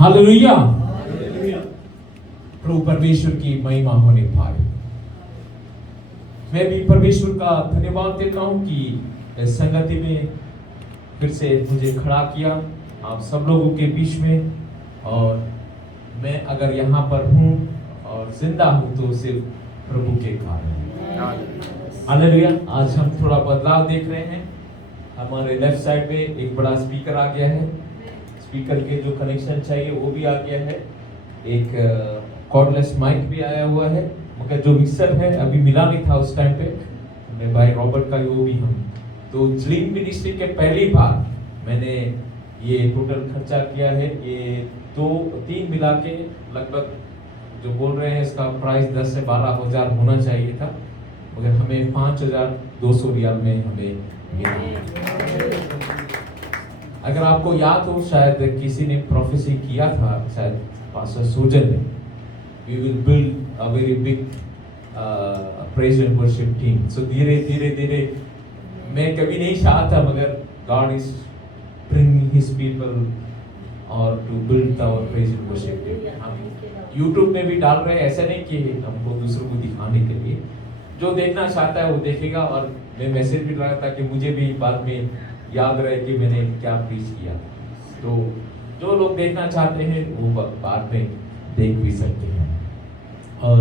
Hallelujah. प्रभु परमेश्वर की महिमा होने पाए। मैं भी परमेश्वर का धन्यवाद देता हूँ कि इस संगति में फिर से मुझे खड़ा किया आप सब लोगों के बीच में, और मैं अगर यहाँ पर हूँ और जिंदा हूँ तो सिर्फ प्रभु के कारण। हालेलुया। आज हम थोड़ा बदलाव देख रहे हैं। हमारे लेफ्ट साइड पे एक बड़ा स्पीकर आ गया है, स्पीकर के जो कनेक्शन चाहिए वो भी आ गया है, एक कॉर्डलेस माइक भी आया हुआ है, मगर जो मिक्सर है अभी मिला नहीं था उस टाइम पे, मेरे भाई रॉबर्ट का वो भी हम तो ड्रीम मिनिस्ट्री के पहली बार मैंने ये टोटल खर्चा किया है। ये 2-3 मिला के लगभग जो बोल रहे हैं इसका प्राइस 10 से 12 हजार होना चाहिए था, मगर हमें 5,200 रियाल में हमें मिला। अगर आपको याद हो, शायद किसी ने प्रोफेसी किया था, शायद पास्टर सुजन ने, we will build a very big praise and worship team. So धीरे धीरे मैं कभी नहीं चाहता, मगर God is bringing his people और to build our praise and worship team. हम यूट्यूब में भी डाल रहे हैं, ऐसा नहीं कि हमको दूसरों को दिखाने के लिए, जो देखना चाहता है वो देखेगा। और मैं मैसेज भी डाला था कि मुझे भी बाद में याद रहे कि मैंने क्या प्रीच किया, तो जो लोग देखना चाहते हैं वो बाद में देख भी सकते हैं। और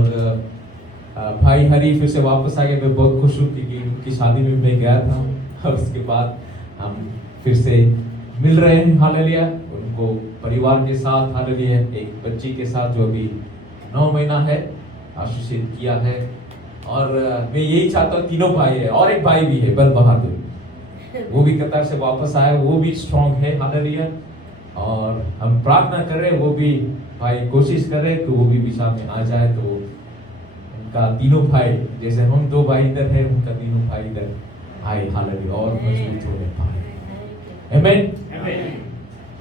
भाई हरी फिर से वापस आ गए, मैं बहुत खुश हूँ क्योंकि उनकी शादी में मैं गया था और उसके बाद हम फिर से मिल रहे हैं। हालेलुया। उनको परिवार के साथ, हालेलुया, एक बच्ची के साथ जो अभी 9 महीना है, आशीषित किया है। और मैं यही चाहता हूँ, तीनों भाई है और एक भाई भी है बल बहादुर, वो भी कतार से वापस आए, वो भी स्ट्रॉन्ग है। हालेलुया। और हम प्रार्थना कर रहे हैं, वो भी भाई कोशिश कर रहे हैं कि वो भी विशा में आ जाए, तो उनका तीनों भाई, जैसे हम 2 भाई इधर है, उनका तीनों भाई इधर आए, हालेलुया, और मजबूत होने पाए। आमीन।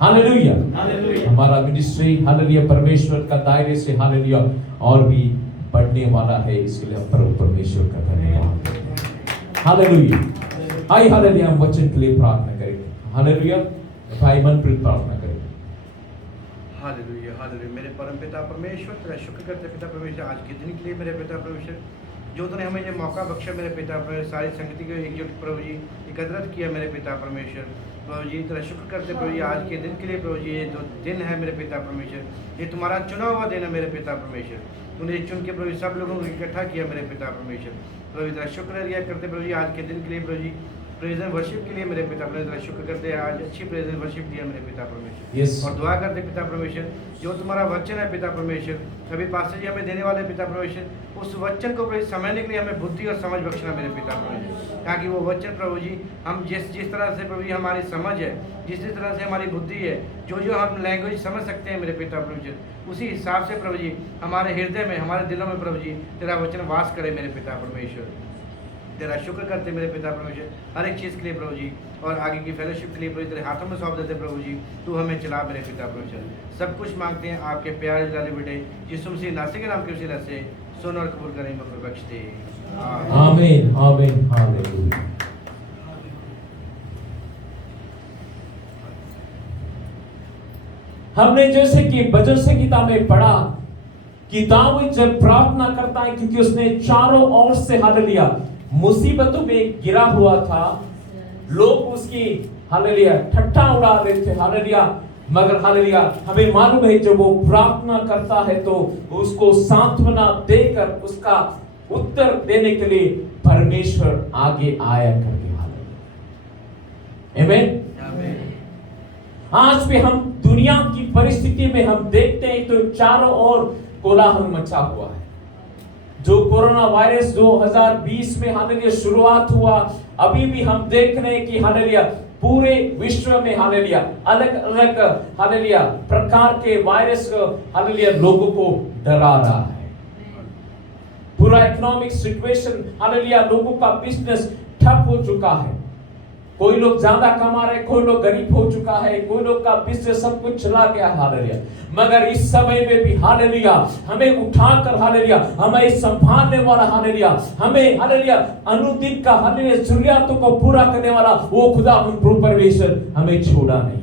हालेलुया। हमारा मिनिस्ट्री, हालेलुया, परमेश्वर का दायरे से, हालेलुया, और भी बढ़ने वाला है। इसके लिए हम परमेश्वर का धन्यवाद। हालेलुया। आइए हालेलुया हम वचन के लिए प्रार्थना करेंगे। हालेलुया। भाई मनप्रीत प्रार्थना करेंगे। Hallelujah hallelujah. मेरे परम पिता परमेश्वर, तेरा शुक्र करते पिता परमेश्वर आज के दिन के लिए मेरे पिता परमेश्वर, जो तूने हमें ये मौका बख्शा मेरे पिता परमेश्वर, सारी संगति को एकजुट प्रभु जी एकत्रित किया मेरे पिता परमेश्वर। प्रभु जी तेरा शुक्र करते प्रभु जी आज के दिन के लिए। प्रभु जी ये जो दिन है मेरे पिता परमेश्वर, ये तुम्हारा चुना हुआ दिन है मेरे पिता परमेश्वर। तूने चुन के प्रभु सब लोगों को इकट्ठा किया मेरे पिता परमेश्वर। प्रभु तेरा शुक्र रिया करते प्रभु जी आज के दिन के लिए। प्रभु जी प्रेज एंड वर्शिप के लिए मेरे पिता परमेश्वर शुक्र करते हैं, आज अच्छी प्रेज एंड वर्शिप दिया मेरे पिता परमेश्वर। yes. और दुआ करते पिता परमेश्वर, जो तुम्हारा वचन है पिता परमेश्वर, अभी पास्टर जी हमें देने वाले पिता परमेश्वर, उस वचन को समझने के लिए हमें बुद्धि और समझ बख्शना मेरे पिता परमेश्वर, ताकि वो वचन प्रभु जी हम जिस तरह से प्रभु जी हमारी समझ है, जिस तरह से हमारी बुद्धि है, जो हम लैंग्वेज समझ सकते हैं मेरे पिता परमेश्वर, उसी हिसाब से प्रभु जी हमारे हृदय में, हमारे दिलों में प्रभु जी तेरा वचन वास करे मेरे पिता परमेश्वर। तेरा शुक्र करते मेरे पिता परमेश्वर हर एक चीज़ के लिए प्रभु जी, और आगे की फेलोशिप के लिए प्रभु तेरे हाथों में सौंप देते प्रभु जी, तू हमें चला मेरे पिता परमेश्वर। सब कुछ मांगते हैं आपके प्यारे लाले बेटे यीशु मसीह नासरी के नाम के वसीला से, सुन और कबूल करें, मगर बख्श दे। आमीन आमीन हालेलुया। हमने जैसे कि भजन संगीता में पढ़ा कि दाऊद जब प्रार्थना करता है, क्योंकि उसने चारों ओर से, हालेलुया, मुसीबतों में गिरा हुआ था, लोग उसकी हालेलुया ठट्ठा उड़ा रहे थे, हालेलुया, मगर हालेलुया हमें मालूम है जब वो प्रार्थना करता है तो उसको सांत्वना देकर उसका उत्तर देने के लिए परमेश्वर आगे आया करके। हालेलुया आमीन। आज भी हम दुनिया की परिस्थिति में हम देखते हैं तो चारों ओर कोलाहल मचा हुआ है। जो कोरोना वायरस 2020 में हालेलुया शुरुआत हुआ, अभी भी हम देख रहे हैं कि हालेलुया पूरे विश्व में हालेलुया अलग अलग हालेलुया प्रकार के वायरस हालेलुया लोगों को डरा रहा है। पूरा इकोनॉमिक सिचुएशन, हालेलुया लोगों का बिजनेस ठप हो चुका है। कोई लोग ज्यादा कमा रहे, कोई लोग गरीब हो चुका है, कोई लोग का बिजनेस सब कुछ चला गया, हालेलुया। मगर इस समय में भी हालेलुया हमें उठाकर, हालेलुया हमें संभालने वाला, हालेलुया हमें, हालेलुया अनुदिन का, हालेलुया जरूरियातों को पूरा करने वाला वो खुदा प्रभु परमेश्वर हमें छोड़ा नहीं।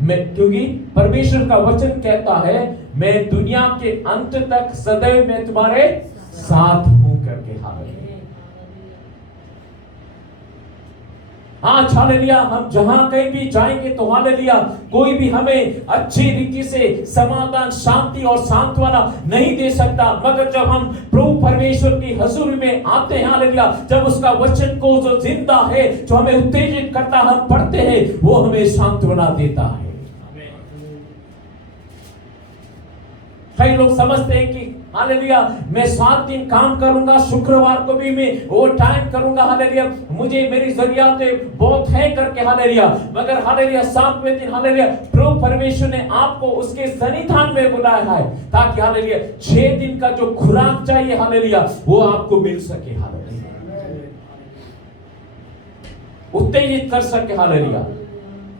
क्योंकि परमेश्वर का वचन कहता है मैं दुनिया के अंत तक सदैव मैं तुम्हारे साथ हूं करके। हालेलुया। आज हालेलुया हम जहां कहीं भी जाएंगे तो हालेलुया कोई भी हमें अच्छी रीति से समाधान, शांति और सांत्वना नहीं दे सकता, मगर जब हम प्रभु परमेश्वर की हजूरी में आते हैं हालेलुया, जब उसका वचन को जो जिंदा है, जो हमें उत्तेजित करता, हम पढ़ते हैं, वो हमें सांत्वना देता है। कई लोग समझते हैं कि हालेलुया मैं 7 दिन काम करूंगा, शुक्रवार को भी मैं ओवर टाइम करूंगा, हालेलुया मुझे मेरी जरूरतें बहुत है करके हालेलुया, मगर हालेलुया 7वें दिन हालेलुया प्रभु परमेश्वर ने आपको उसके सन्निधान में बुलाया है ताकि हालेलुया 6 दिन का जो खुराक चाहिए हालेलुया वो आपको मिल सके, हालेलुया उत्तेजित कर सके, हालेलुया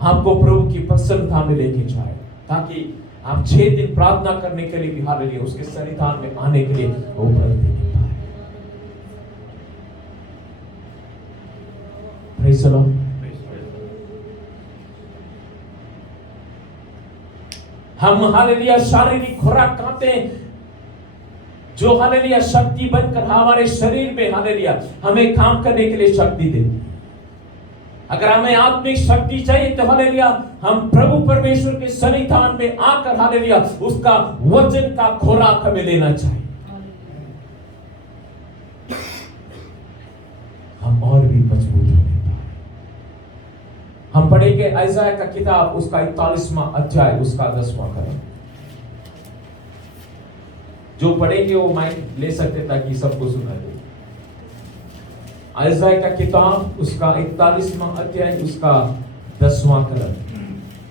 आपको प्रभु की प्रसन्नता में लेके जाए, ताकि आप 6 दिन प्रार्थना करने के लिए भी हालेलुया उसके सन्निधान में आने के लिए वो प्रयत्न पाए। Praise the Lord. हम हालेलुया शारीरिक खुराक खाते हैं जो हालेलुया शक्ति बनकर हमारे शरीर में हालेलुया हमें काम करने के लिए शक्ति देती है। अगर हमें आत्मिक शक्ति चाहिए तो हालेलुया हम प्रभु परमेश्वर के सन्निधान में आकर हालेलुया उसका वचन का खुराक हमें लेना चाहिए, हम और भी मजबूत होने पाए। हम पढ़ेंगे यशायाह का किताब उसका 41वां अध्याय उसका 10वां कलम। जो पढ़ेंगे वो माइक ले सकते ताकि सबको सुना दे। यशायाह का किताब उसका 41वां अध्याय उसका 10वां कलम।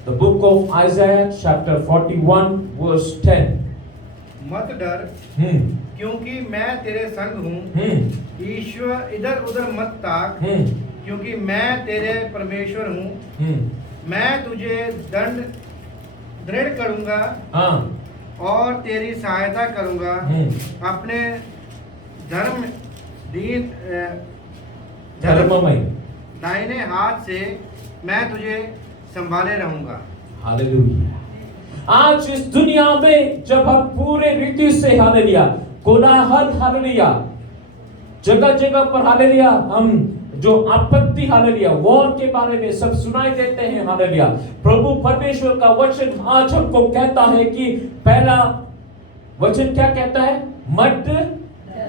The book of Isaiah chapter 41 verse 10। मत डर क्योंकि मैं तेरे संग हूँ, ईश्वर इधर उधर मत ताक क्योंकि मैं तेरे परमेश्वर हूँ, मैं तुझे दंड दृढ़ करूंगा और तेरी सहायता करूंगा, अपने धर्ममय दाहिने हाथ से मैं तुझे संभाले रहूंगा। हालेलुया। आज इस दुनिया में जब हम पूरे रीति से हालेलुया कोलाहल हालेलुया जगह जगह पर हालेलुया हम जो आपत्ति हालेलुया वॉर के बारे में सब सुनाई देते हैं हालेलुया, प्रभु परमेश्वर का वचन आज हमको कहता है कि पहला वचन क्या कहता है? मत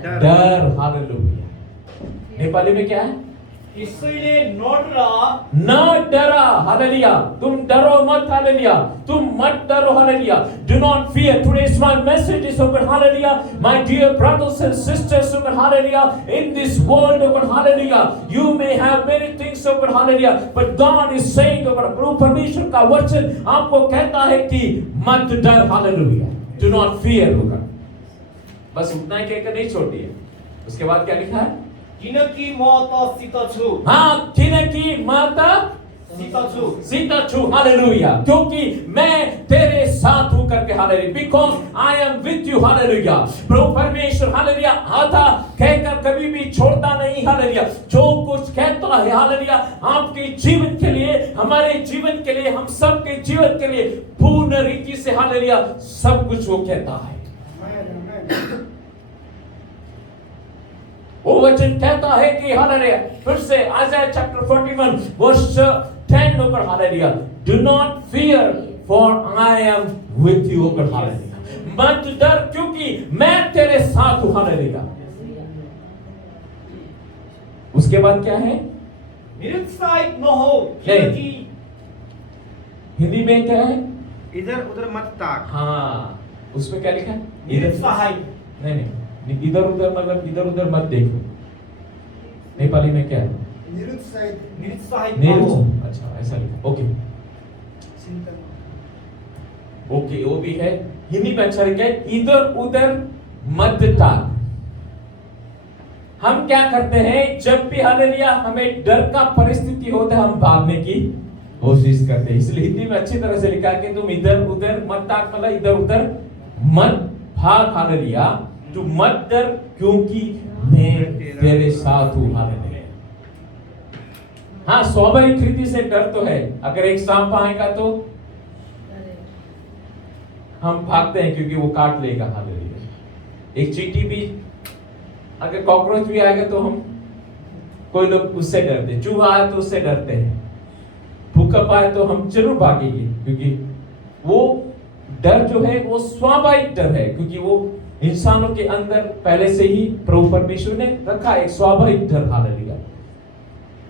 डर। हालेलुया। नेपाली में क्या है? इसलिए न डरा। हालेलुया। तुम डरो मत। हालेलुया। तुम मत डरो। Hallelujah. Do not fear. Today's my message is open. Hallelujah. My dear brothers and sisters, open. Hallelujah. In this world, open. Hallelujah. You may have many things open. Hallelujah. But God is saying open. प्रभु परमेश्वर का वचन आपको कहता है कि मत डर। Hallelujah. Do not fear. बस उतना ही कहकर नहीं छोड़ दिया। उसके बाद क्या लिखा है? किनकि म तसित छु। हाँ, किनकि म सीता छु। हालेलुया। क्योंकि मैं तेरे साथ हूं करके hallelujah. Because I am with you। Hallelujah. प्रभु परमेश्वर हालेलुया आधा कहकर कभी भी छोड़ता नहीं। हालेलुया। जो कुछ कहता है हालेलुया आपके जीवन के लिए, हमारे जीवन के लिए, हम सबके जीवन के लिए पूर्ण रीति से हालेलुया सब कुछ वो कहता है। वो वचन कहता है कि हालेलुया फिर से Isaiah chapter 41 verse 10 ऊपर hallelujah Do not fear for I am with you ऊपर हालेलुया। मत डर क्योंकि मैं तेरे साथ हूं। हालेलुया। उसके बाद क्या है? निरुत्साहित न हो क्योंकि हिंदी में क्या है? इधर उधर मत ताक। हाँ, उसमें क्या लिखा है? निरुत्साहित नहीं, इधर उधर मतलब इधर उधर मत देखो। नेपाली में क्या है? निरुत्साहित न हो। अच्छा ऐसा लिखा। ओके ओके वो भी है। हिंदी में अच्छा लिखा है इधर उधर मत ताक। हम क्या करते हैं जब भी हालेलुया हमें डर का परिस्थिति होता है हम भागने की कोशिश करते हैं। इसलिए हिंदी में अच्छी तरह से लिखा है कि तुम इधर उधर मत ताक, मतलब इधर उधर मत भाग। हालेलुया। तू मत डर क्योंकि मैं तेरे साथ हूं। हालेलुया। हाँ, स्वाभाविक रीति से डर तो है। अगर एक सांप आएगा तो हम भागते हैं क्योंकि वो काट लेगा। हालेलुया। एक चींटी भी, अगर कॉकरोच भी आएगा तो हम, कोई लोग उससे डरते हैं, चूहा आए तो उससे डरते हैं, भूकंप आए तो हम जरूर भागेंगे, क्योंकि वो डर जो है वो स्वाभाविक डर है, क्योंकि वो इंसानों के अंदर पहले से ही प्रभु परमेश्वर ने रखा एक स्वाभाविक डर। हालेलुया।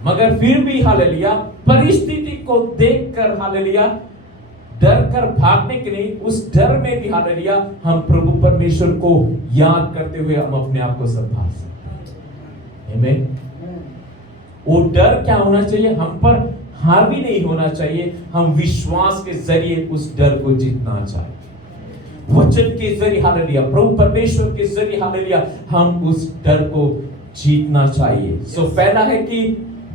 मगर फिर भी हालेलुया, परिस्थिति को देखकर हालेलुया डर कर भागने के लिए, उस डर में भी हालेलुया हम प्रभु परमेश्वर को याद करते हुए हम अपने आप को संभाल सकते हैं। आमीन। वो डर क्या होना चाहिए, हम पर हावी नहीं होना चाहिए, हम विश्वास के जरिए उस डर को जीतना चाहिए। वचन के जरिए हालेलुया, प्रभु परमेश्वर के जरिए हालेलुया हम उस डर को जीतना चाहिए। सो पहला है कि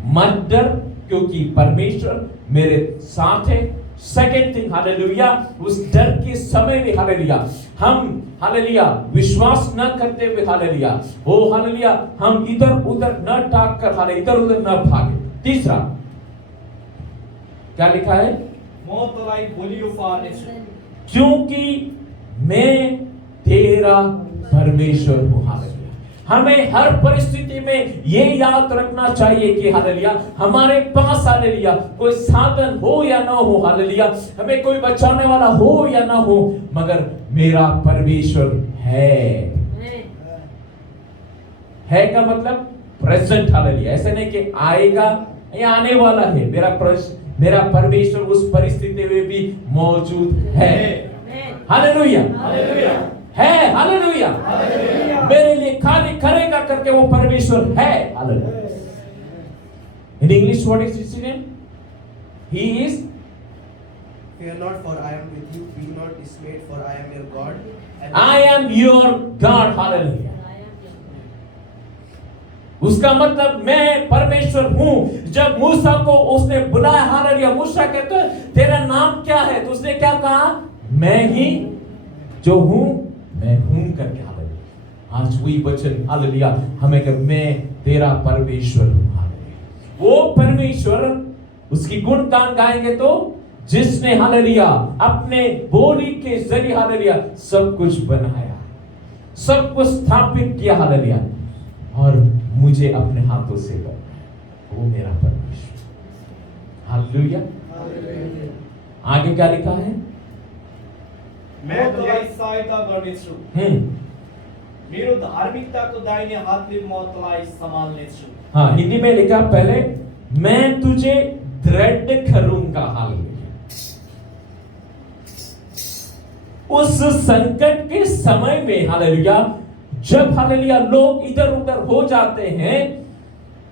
मत डर, क्योंकि परमेश्वर मेरे साथ है। सेकेंड थिंग हालेलुया, उस डर के समय में हालेलुया हम हालेलुया विश्वास न करते हुए हालेलुया ओ हालेलुया हम इधर उधर न टाक कर हाले इधर उधर न भागे। तीसरा क्या लिखा है, मौतलाई बोलियो फारनेछु, क्योंकि मैं तेरा परमेश्वर हूं। हालेलुया। हमें हर परिस्थिति में ये याद रखना चाहिए कि हालेलुया हमारे पास हालेलुया कोई साधन हो या ना हो, हालेलुया हमें कोई बचाने वाला हो या ना हो, मगर मेरा परमेश्वर है का मतलब प्रेजेंट। हालेलुया। ऐसे नहीं कि आएगा या आने वाला है, मेरा परमेश्वर उस परिस्थिति में भी मौजूद है। हालेलुया है। हालेलुया मेरे लिए कार्य करेगा करके वो परमेश्वर है। Hallelujah. In English what is it name, he is Fear not, for I am with you. Be not dismayed, for I am your God. I am your God. Hallelujah. उसका मतलब मैं परमेश्वर हूं। जब मूसा को उसने बुलाया, हालेलुया, मूसा कहते हैं तेरा नाम क्या है, तो उसने क्या कहा, मैं ही जो हूं, मैं हूं करके। हालेलुया। आज वही वचन हालेलुया हमें कि मैं तेरा परमेश्वर हूं। हालेलुया। वो परमेश्वर, उसकी गुणगान गाएंगे तो जिसने हालेलुया अपने बोली के जरिए हालेलुया सब कुछ बनाया, सब कुछ स्थापित किया। हालेलुया। और मुझे अपने हाथों से बनाया, वो मेरा परमेश्वर। हालेलुया। आगे क्या लिखा है, मैं तुझे मौतलाई सहायता गर्नेछु, मेरो धार्मिकताको दाहिने हातले म तँलाई सम्हाल्नेछु। हाँ, हिंदी में लिखा पहले, मैं तुझे दृढ़ करूंगा। हालेलुया। उस संकट के समय में हालेलुया जब हालेलुया लोग इधर उधर हो जाते हैं,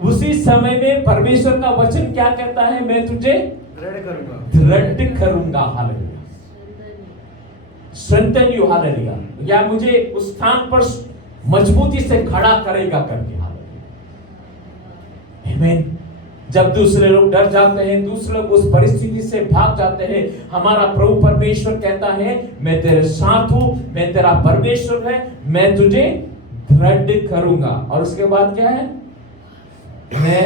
उसी समय में परमेश्वर का वचन क्या कहता है, मैं तुझे दृढ़ करूंगा। हालेलुया। Strengthen you. हालेलुया। या मुझे उस स्थान पर मजबूती से खड़ा करेगा करके। हालेलुया। आमीन। जब दूसरे लोग डर जाते हैं, दूसरे लोग उस परिस्थिति से भाग जाते हैं, हमारा प्रभु परमेश्वर कहता है मैं तेरे साथ हूं, मैं तेरा परमेश्वर है, मैं तुझे दृढ़ करूंगा। और उसके बाद क्या है, मैं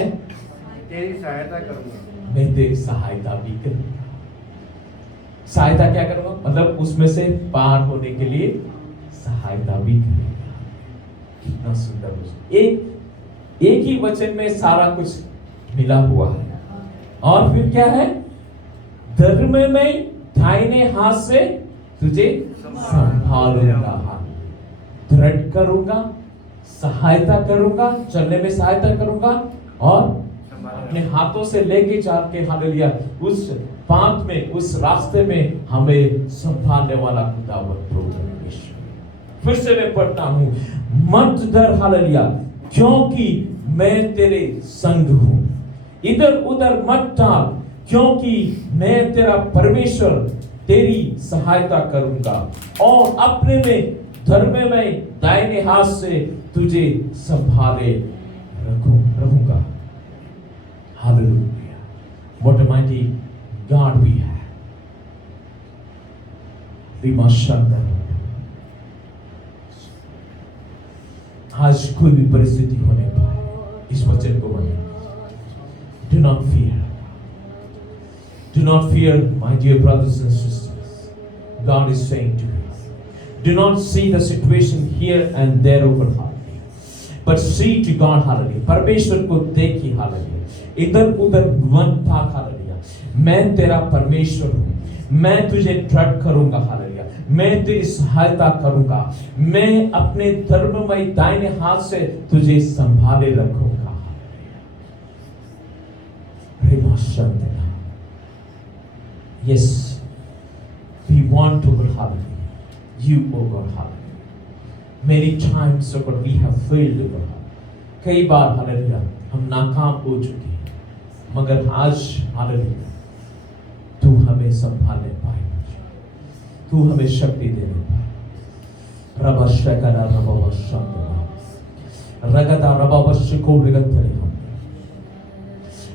तेरी सहायता करूंगा। मैं तेरी सहायता भी करूंगा। सहायता क्या करूंगा, मतलब उसमें से पार होने के लिए सहायता भी करूंगा। कितना सुंदर वचन, एक ही वचन में सारा कुछ मिला हुआ है। और फिर क्या है, धर्म में दाहिने हाथ से तुझे संभालूंगा, दृढ़ करूंगा, सहायता करूंगा, चलने में सहायता करूंगा, और अपने हाथों से लेके जाके हालेलुया उस पाथ में, उस रास्ते में हमें संभालने वाला खुदावंद प्रभु परमेश्वर। फिर से मैं पढ़ता हूं, मत डर हालेलुया, क्योंकि मैं तेरे संग हूं। इधर उधर मत टाल, क्योंकि मैं तेरा परमेश्वर तेरी सहायता करूंगा, और अपने में धर्म में दाहिने हाथ से तुझे संभाले रहूंगा। Hallelujah. What a mighty God we have. आज कोई भी परिस्थिति होने पाए, इस वचन को माने। Do not fear. Do not fear, my dear brothers and sisters. God is saying to you, do not see the situation here and there over hallelujah, but see to God hallelujah. परमेश्वर को देखिए hallelujah. इधर उधर मन भाग hallelujah. मैं तेरा परमेश्वर हूँ, मैं तुझे दृढ़ करूंगा हालेलुया, मैं तेरी सहायता करूंगा, मैं अपने धर्ममय दाहिने हाथ से तुझे संभाले रखूंगा hallelujah. Yes, we want to go hallelujah. You, O God, hallelujah. Many times, O God, we have failed, O God. कई बार हालेलुया हम नाकाम हो चुके हैं, मगर आज हालेलुया तू हमें संभालने पाए, तू हमें शक्ति देने पाए. रबशकरा रबवशंदना रगदा रबवशिको रगतरे हम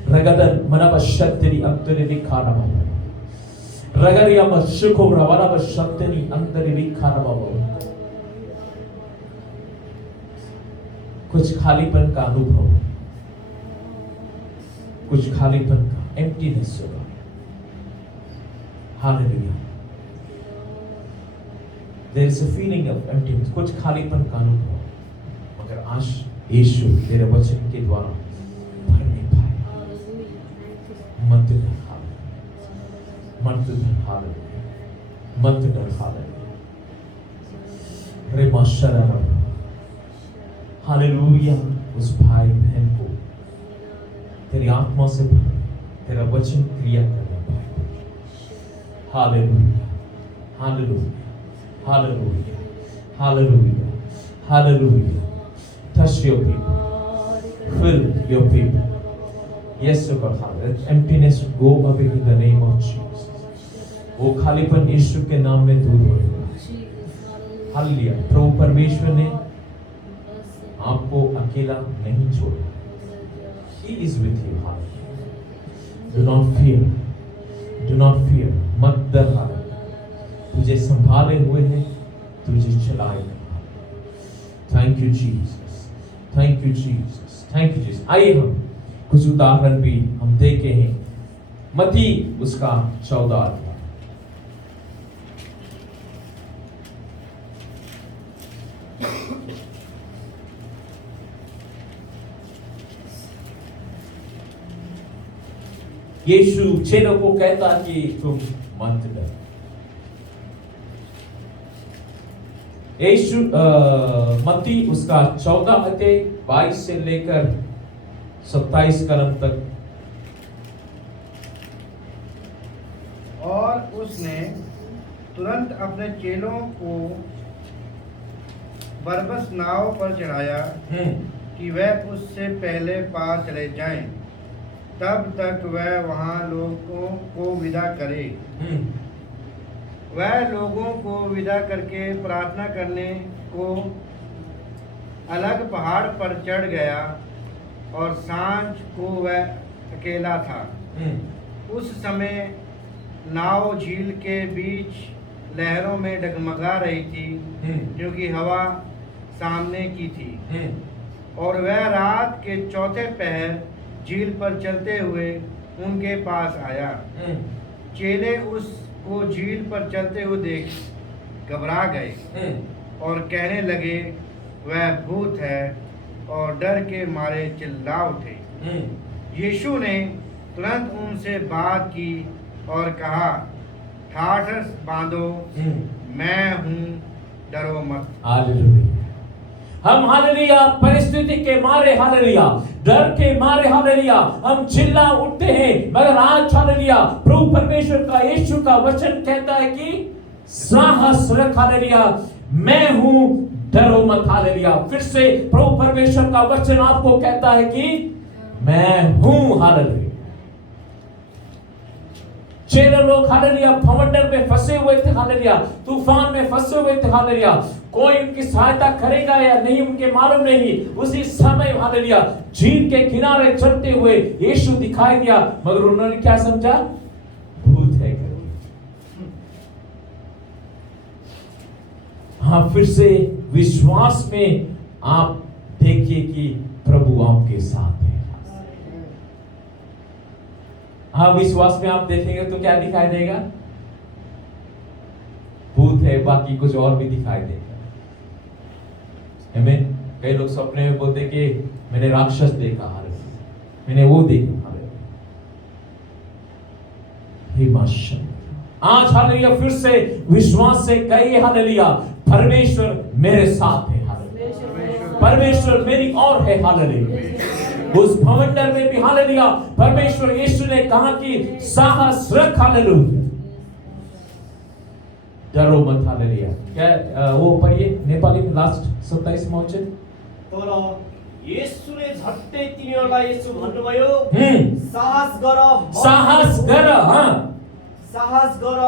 रगदन मनवशत्तरी अंतरे विखारा बाबा रगरिया मशिको रवरवशत्तरी अंतरे विखारा बाबा. कुछ खालीपन का अनुभव, कुछ खालीपन का एम्प्टीनेस होगा hallelujah. There is a feeling of emptiness, कुछ खालीपन का अनुभव, मगर आज यीशु तेरे वचन के द्वारा भर नहीं पाए. मत डर हालेलुया, मत डर हालेलुया, मत डर हालेलुया. रे माशरा हालेलुया. उस भाई बहन को तेरी आत्मा से भर, तेरा वचन क्रिया करने पाए. Hallelujah, hallelujah, hallelujah, hallelujah, hallelujah. Touch your people, fill your people. Yes, O God, hallelujah. Emptiness go away in the name of Jesus. वो खालीपन यीशु के नाम में दूर होगा. हालेलुया. प्रभु परमेश्वर ने आपको अकेला नहीं छोड़ा. He is with you. Hallelujah. Do not fear. Do not fear. मत डर हालेलुया. तुझे संभाले हुए हैं, तुझे चलाएगा. Thank you Jesus. Thank you Jesus. Thank you Jesus. आइए हम कुछ उदाहरण भी हम देखे हैं. मत्ती उसका 14 अध्याय. यीशु चेलों को कहता कि तुम मत डरो. यीशु मत्ती उसका 14 अध्याय 22 से लेकर 27 कलम तक. और उसने तुरंत अपने चेलों को बरबस नाव पर चढ़ाया कि वह उससे पहले पार चले जाएं, तब तक वह वहां लोगों को विदा करे. वह लोगों को विदा करके प्रार्थना करने को अलग पहाड़ पर चढ़ गया और सांझ को वह अकेला था. उस समय नाव झील के बीच लहरों में डगमगा रही थी, क्योंकि हवा सामने की थी. और वह रात के चौथे पहर झील पर चलते हुए उनके पास आया. चेले उसको झील पर चलते हुए देख घबरा गए और कहने लगे, वह भूत है, और डर के मारे चिल्ला उठे. यीशु ने तुरंत उनसे बात की और कहा, ठाठ बांधो, मैं हूँ, डरो मत. हालेलुया. हम हालेलुया परिस्थिति के मारे हालेलुया, डर के मारे हालेलुया हम चिल्ला उठते हैं, मगर आज हालेलुया प्रभु परमेश्वर का यीशु का वचन कहता है कि साहस रख हालेलुया, मैं हूँ, डरो मत हालेलुया. फिर से प्रभु परमेश्वर का वचन आपको कहता है कि मैं हूँ हालेलुया. चेले लोग हालेलुया भवंडर में फंसे हुए थे हालेलुया, तूफान में फंसे हुए थे हालेलुया. कोई उनकी सहायता करेगा या नहीं उनके मालूम नहीं. उसी समय हालेलुया झील के किनारे चलते हुए यीशु दिखाई दिया, मगर उन्होंने क्या समझा? भूत है. हाँ, फिर से विश्वास में आप देखिए कि प्रभु आपके साथ है. हाँ, विश्वास में आप देखेंगे तो क्या दिखाई देगा? है, बाकी कुछ और भी दिखाई देगा। आमीन। कई लोग सपने में बोलते कि मैंने राक्षस देखा, हालेलुया, मैंने वो देखा, हालेलुया। आज हालेलुया फिर से विश्वास से कहिए हालेलुया, परमेश्वर मेरे साथ है, हालेलुया, परमेश्वर मेरी और है, हालेलुया। उस भवंडर में भी हालेलुया परमेश्वर यीशु ने कहा कि साहस रख, हालेलुया, डरो मत, हालेलुया। क्या वो पढ़िए नेपाली में लास्ट 27 वचन। तर येशूले झट्टै तिनीहरूलाई यसो भन्नुभयो, साहस गर, साहस गर, साहस गर,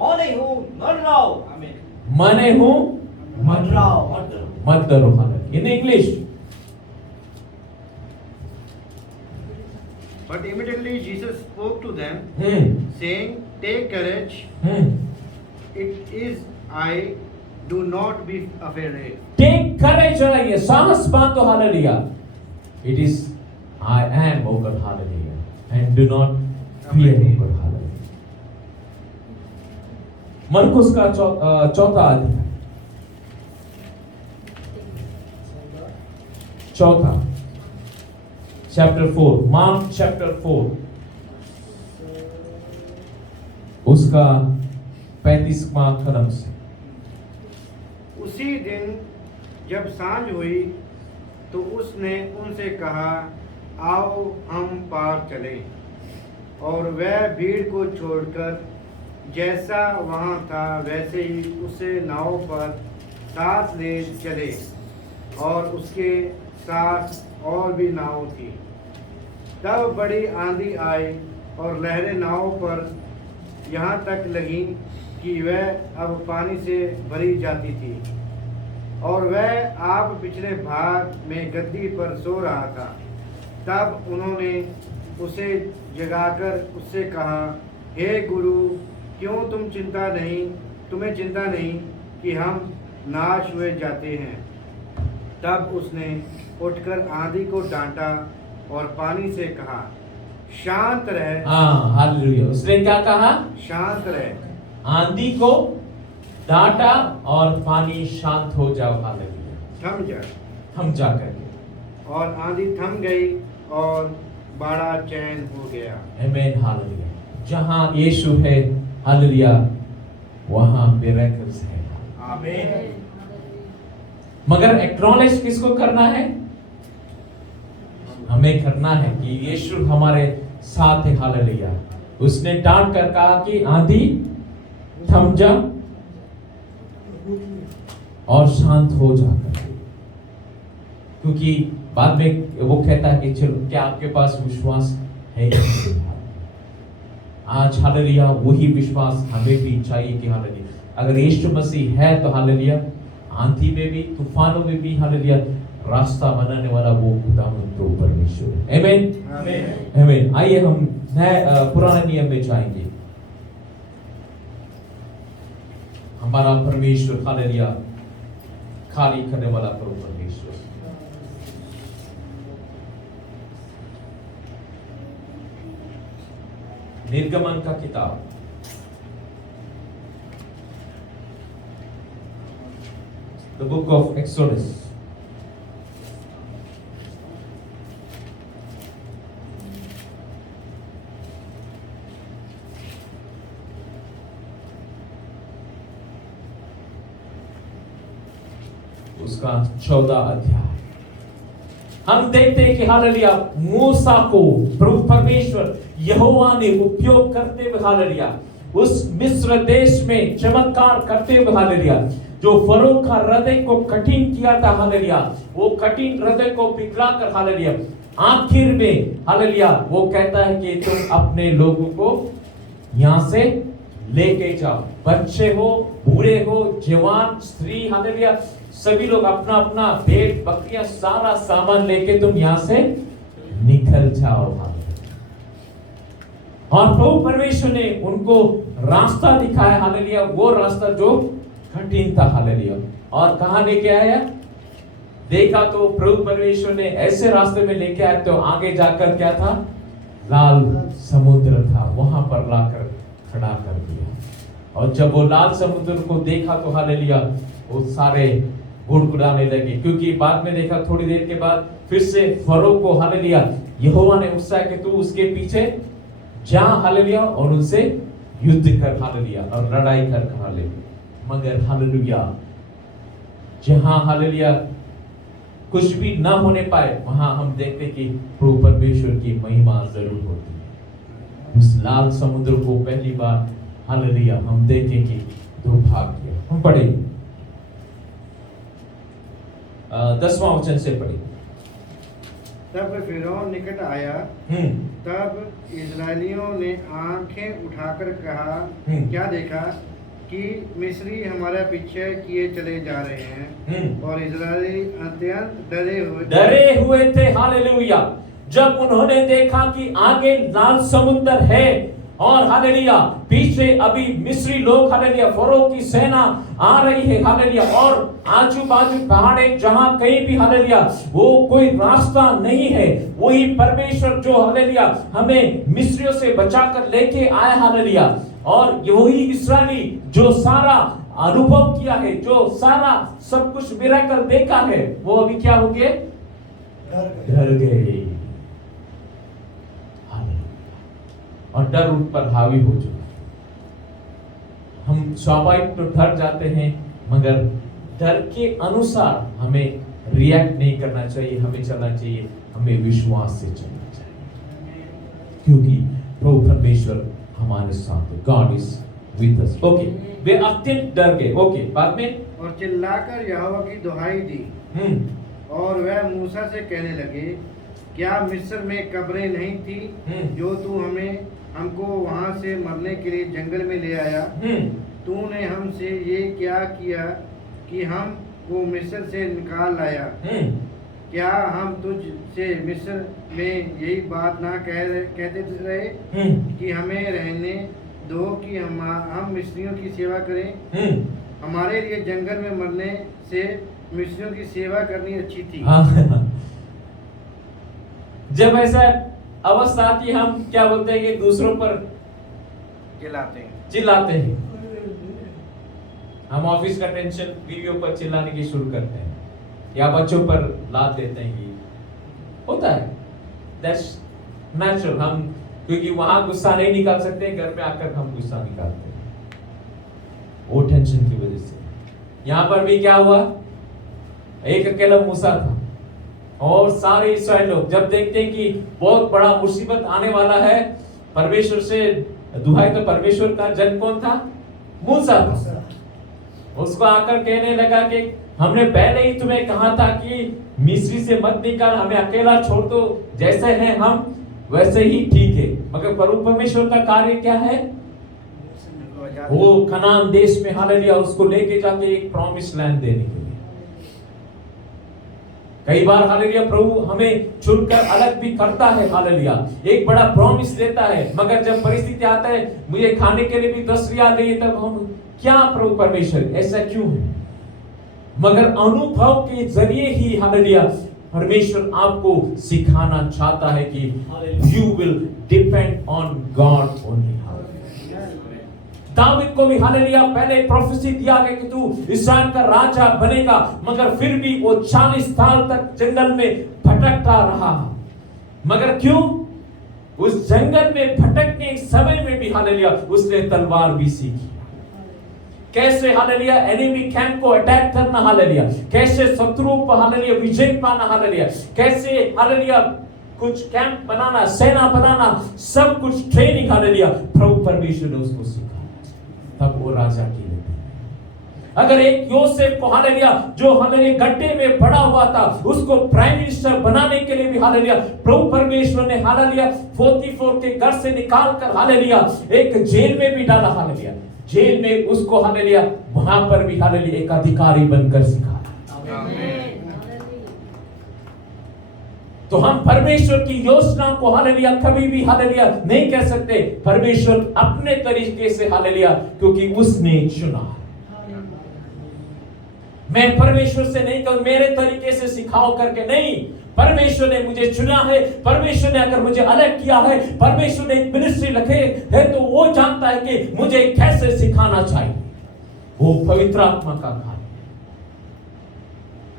म नै हुँ, नडराऊ। आमेन। म नै हूँ, मत डराओ, मत डरो, hallelujah. In English, But immediately Jesus spoke to them, saying, "Take courage, it is I, do not be afraid." Take courage, hallelujah, साहस बांधो, hallelujah, it is I am, O God, hallelujah, and do not fear, O God, hallelujah. मरकुस का चौथा अध्याय, चौथा chapter 4, mark chapter 4 उसका 35वां कदम से। उसी दिन जब सांझ हुई तो उसने उनसे कहा, आओ हम पार चलें। और वह भीड़ को छोड़कर जैसा वहाँ था वैसे ही उसे नाव पर साथ ले चले, और उसके साथ और भी नाव थी। तब बड़ी आंधी आई और लहरें नाव पर यहाँ तक लगी कि वह अब पानी से भरी जाती थी, और वह आप पिछले भाग में गद्दी पर सो रहा था। तब उन्होंने उसे जगाकर उससे कहा, हे गुरु, क्यों तुम्हें चिंता नहीं कि हम नाश हुए जाते हैं। तब उसने उठकर आंधी को डांटा और पानी से कहा, शांत रह। हालेलुया। उसने क्या कहा? शांत रह। आंधी को डांटा और पानी शांत हो जाओ, हालेलुया, थम जा करके। और आंधी थम गई और बड़ा चैन हो गया। आमीन, हालेलुया। जहां यीशु है, हालेलुया, वहां मिरेकल्स है। आमीन। मगर एक्नॉलेज किसको करना है? हमें करना है कि यीशु हमारे साथ है, हालेलुया। उसने डांट कर कहा कि आंधी थम जा और शांत हो जाकर, क्योंकि बाद में वो कहता है कि चलो, क्या आपके पास विश्वास है? आज हालेलुया वही विश्वास हमें भी चाहिए कि हालेलुया, अगर यीशु मसीह है तो हालेलुया, आंधी में भी, तूफानों में भी, हालेलुया, रास्ता बनाने वाला वो खुदावंद तो परमेश्वर है। आमीन, आमीन, आमीन। आइए हम नए पुराने नियम में जाएंगे। हमारा परमेश्वर, हालेलुया, खाली करने वाला प्रभु परमेश्वर। निर्गमन का किताब, द बुक ऑफ एक्सोडस, उसका 14 अध्याय। हम देखते हैं कि हालेलुया मूसा को प्रभु परमेश्वर यहोवा ने उपयोग करते हुए, हालेलुया, उस मिस्र देश में चमत्कार करते हुए, हालेलुया, जो फरो का हृदय को कठिन किया था, हालेलुया, वो कठिन हृदय को पिघलाकर, हालेलुया, आखिर में, हालेलुया, वो कहता है कि तुम अपने लोगों को यहां से लेके जाओ। बच्चे हो, बूढ़े हो, जवान, स्त्री, हालेलुया, सभी लोग अपना अपना भेड़ बकरियां सारा सामान लेके तुम यहां से निकल जाओ। और प्रभु परमेश्वर ने उनको रास्ता दिखाया, हालेलुया, वो रास्ता जो कठिन था, हालेलुया, और कहां लेके आया? देखा तो प्रभु परमेश्वर ने ऐसे रास्ते में लेके आया, तो आगे जाकर क्या था? लाल समुद्र था, वहां पर लाकर खड़ा कर दिया। और जब वो लाल समुद्र को देखा तो हालेलुया वो सारे गुड़गुड़ाने लगे, क्योंकि बाद में देखा थोड़ी देर के बाद फिर से फरो को हालेलुया यहोवा ने उत्साह कि तू उसके पीछे जा हालेलुया और उनसे युद्ध कर हालेलुया और लड़ाई कर हालेलुया। मगर हालेलुया जहां हालेलुया कुछ भी ना होने पाए वहां हम देखते कि प्रभु परमेश्वर की महिमा जरूर होती है। उस लाल समुद्र को पहली बार हालेलुया हम देखें कि दो भाग किया। हम पढ़े 10वां वचन से पढ़े। तब फिरौन निकट आया, तब इस्राएलियों ने आंखें उठाकर कहा, क्या देखा कि मिस्री हमारे पीछे किए चले जा रहे हैं। और इस्राएली अत्यंत डरे हुए थे हालेलुया। जब उन्होंने देखा कि आगे लाल समुद्र है और हालेलुया पीछे अभी मिस्री लोग हालेलुया फरो की सेना आ रही है हालेलुया, और आजू बाजू पहाड़े जहां कहीं भी हालेलुया वो कोई रास्ता नहीं है, वही परमेश्वर जो हालेलुया हमें मिस्रियों से बचाकर लेके आया हालेलुया, और वही इस्राएली जो सारा अनुभव किया है, जो सारा सब कुछ मिराकल देखा है, वो अभी क्या हो गए? डर गए और डर उन पर हावी हो चुका है। हम स्वाभाविक तो डर जाते हैं, मगर डर के अनुसार हमें रिएक्ट नहीं करना चाहिए, हमें चलना चाहिए, हमें विश्वास से चलना चाहिए, क्योंकि प्रभु परमेश्वर हमारे साथ है। God is with us. Okay, वे अत्यंत डर गए। ओके, बाद में और चिल्लाकर यहोवा की दुहाई दी, और वह मूसा से कहने लगे, क्या मिस्र में कब्रें नहीं थी जो तू हमको वहां से मरने के लिए जंगल में ले आया? तूने हमसे ये क्या किया कि हम को मिस्र से निकाल लाया? क्या हम तुझ से मिस्र में यही बात ना कहते रहे कि हमें रहने दो कि हम मिस्रियों की सेवा करें? हमारे लिए जंगल में मरने से मिस्रियों की सेवा करनी अच्छी थी। जब ऐसा अवस्था आती है हम क्या बोलते हैं कि दूसरों पर चिल्लाते हैं। हम ऑफिस का टेंशन बीवियों पर चिल्लाने की शुरू करते हैं या बच्चों पर लाद देते हैं कि होता है, दैट्स नेचुरल। हम क्योंकि वहां गुस्सा नहीं निकाल सकते, घर में आकर हम गुस्सा निकालते हैं वो टेंशन की वजह से। यहां पर भी क्या हुआ, एक अकेला मूसा था और सारे इस्राएल लोग जब देखते हैं कि बहुत बड़ा मुसीबत आने वाला है, परमेश्वर से दुहाई, तो परमेश्वर का जन कौन था? मूसा था। उसको आकर कहने लगा कि हमने पहले ही तुम्हें कहा था कि मिस्री से मत निकाल, हमें अकेला छोड़ दो, जैसे हैं हम वैसे ही ठीक है। मगर प्रभु परमेश्वर का कार्य क्या है? वो कनान देश में हालेलुया उसको लेके जाके एक प्रॉमिस लैंड देने के लिए। कई बार हालेलुया प्रभु हमें चुनकर अलग भी करता है हालेलुया, एक बड़ा प्रॉमिस देता है, मगर जब परिस्थिति आता है मुझे खाने के लिए भी 10 रियाल नहीं, तब हम क्या प्रभु परमेश्वर ऐसा क्यों है? मगर अनुभव के जरिए ही हालेलुया परमेश्वर आपको सिखाना चाहता है कि you will depend on God only. Dawood को भी हालेलुया पहले प्रोफेसी दिया गया कि तू इस्राएल का राजा बनेगा, मगर फिर भी वो 40 साल तक जंगल में भटकता रहा। मगर क्यों? उस जंगल में भटकने के समय में भी हालेलुया उसने तलवार भी सीखी, कैसे हालेलुया एनिमी कैंप को अटैक करना हालेलुया, कैसे शत्रुओं पर हालेलुया विजय पाना हालेलुया, कैसे हालेलुया कुछ कैंप बनाना, सेना बनाना, सब कुछ ट्रेनिंग हालेलुया प्रभु परमेश्वर ने उसको सिखाया, तब वो राजा की लिए। अगर एक योसेफ को हालेलुया जो हालेलुया गड्ढे में पड़ा हुआ था, उसको प्राइम मिनिस्टर बनाने के लिए भी हालेलुया प्रभु परमेश्वर ने हालेलुया 44 के घर से निकाल कर हालेलुया एक जेल में भी डाला हालेलुया, जेल में उसको हालेलुया वहां पर भी हालेलुया एक अधिकारी बनकर सिखाया। तो हम परमेश्वर की योजना को हालेलुया कभी भी हालेलुया नहीं कह सकते, परमेश्वर अपने तरीके से हालेलुया, क्योंकि उसने चुना। मैं परमेश्वर से नहीं कहूं मेरे तरीके से सिखाओ करके नहीं, परमेश्वर ने मुझे चुना है, परमेश्वर ने अगर मुझे अलग किया है, परमेश्वर ने एक मिनिस्ट्री रखे है, तो वो जानता है कि मुझे कैसे सिखाना चाहिए। वो पवित्र आत्मा का कार्य है।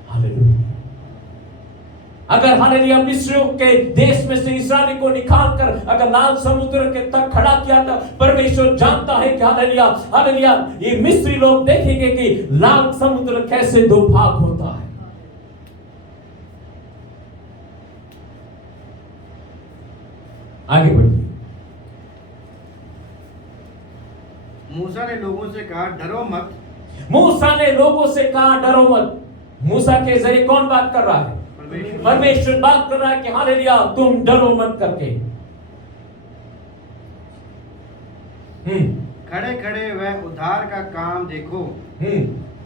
हालेलुया। अगर हालेलुया मिस्रियों के देश में से इस्राएल को निकाल कर अगर लाल समुद्र के तक खड़ा किया था, परमेश्वर जानता है कि हालेलुया हालेलुया ये मिस्री लोग देखेंगे कि लाल समुद्र कैसे दो भाग होता है। आगे बढ़िए। मूसा ने लोगों से कहा, डरो मत। मूसा ने लोगों से कहा, डरो मत। मूसा के जरिए कौन बात कर रहा है? परमेश्वर बात कर रहा है कि हालेलुया तुम डरो मत करके। खड़े खड़े वह उद्धार का काम देखो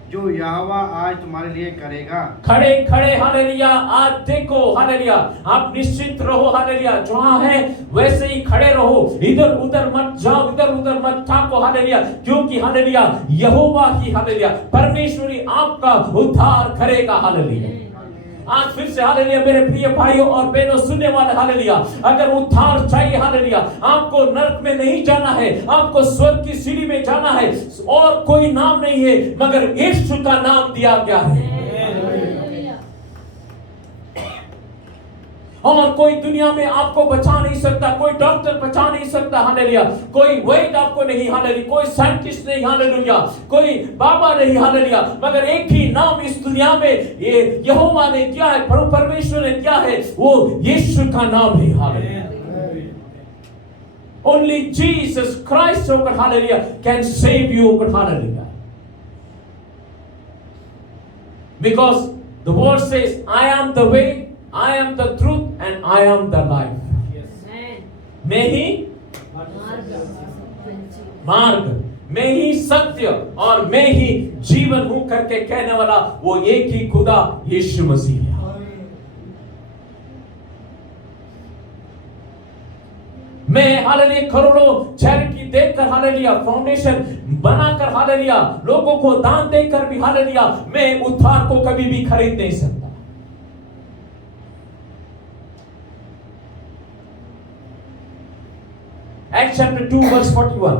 जो यहोवा आज तुम्हारे लिए करेगा। खड़े खड़े हालेलुया आज देखो। हालेलुया आप निश्चित रहो। हालेलुया जहां है वैसे ही खड़े रहो, इधर उधर मत जाओ, इधर उधर मत ताको। हालेलुया क्योंकि हालेलुया यहोवा ही हालेलुया परमेश्वर ही आपका उद्धार करेगा। हालेलुया आज फिर से हालेलुया मेरे प्रिय भाइयों और बहनों सुनने वाले, हालेलुया अगर उद्धार चाहिए, हालेलुया आपको नरक में नहीं जाना है, आपको स्वर्ग की सीढ़ी में जाना है। और कोई नाम नहीं है मगर यीशु का नाम दिया गया है। और कोई दुनिया में आपको बचा नहीं सकता, कोई डॉक्टर बचा नहीं सकता। हालेलुया कोई वैद्य आपको नहीं, हालेलुया कोई साइंटिस्ट नहीं, हालेलुया कोई बाबा नहीं, हालेलुया मगर एक ही नाम इस दुनिया में ये यहोवा ने दिया है, परमेश्वर ने दिया है, वो यीशु का नाम है। हालेलुया ओनली जीसस क्राइस्ट होकर हालेलुया कैन सेव यू होकर। Hallelujah because the word says I am the way, I am the truth and I am the life. मैं ही मार्ग, मैं ही सत्य और मैं ही जीवन हूं करके कहने वाला वो एक ही खुदा यीशु मसीह है। मैं हालेलुया करोड़ों चैरिटी देकर, हालेलुया फाउंडेशन बनाकर, हालेलुया लोगों को दान देकर भी, हालेलुया मैं उद्धार को कभी भी खरीद नहीं सकता। Acts chapter 2 verse 41.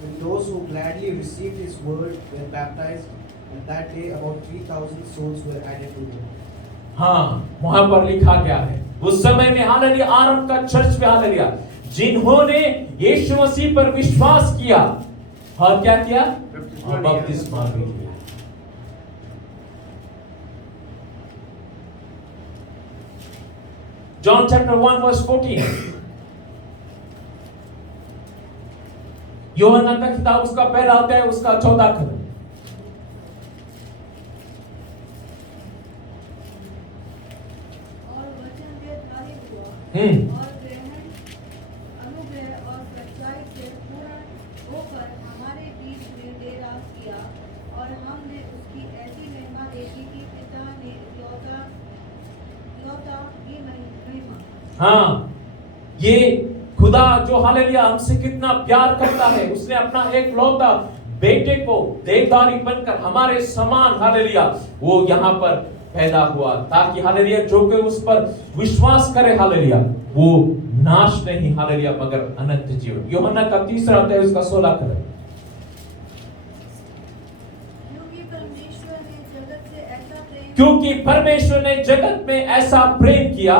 When those who gladly received his word were baptized, and that day about 3,000 souls were added to them. हाँ वहां पर लिखा गया है उस समय में हालेलुया आरंभ का चर्च में, हालेलुया जिन्होंने यीशु मसीह पर विश्वास किया और क्या किया, और बपतिस्मा भी लिया। John chapter 1 verse 14। यूहन्ना का किताब उसका पहला अध्याय उसका 14 खंड। और वचन देहधारी हुआ और ग्रहण अनुग्रह और सच्चाई से पूर्ण होकर हमारे बीच में डेरा किया, और हमने उसकी ऐसी महिमा देखी कि पिता ने इकलौता की महिमा। हाँ ये खुदा जो हालेलुया हमसे कितना प्यार करता है, उसने अपना एक लौता बेटे को देवदारी बनकर हमारे समान, हालेलुया वो यहाँ पर पैदा हुआ ताकि हालेलुया जो कोई उस पर विश्वास करे, हालेलुया वो नाश नहीं, हालेलुया मगर अनंत जीवन। यूहन्ना का 3 अध्याय उसका 16 खंड। क्योंकि परमेश्वर ने जगत में ऐसा प्रेम किया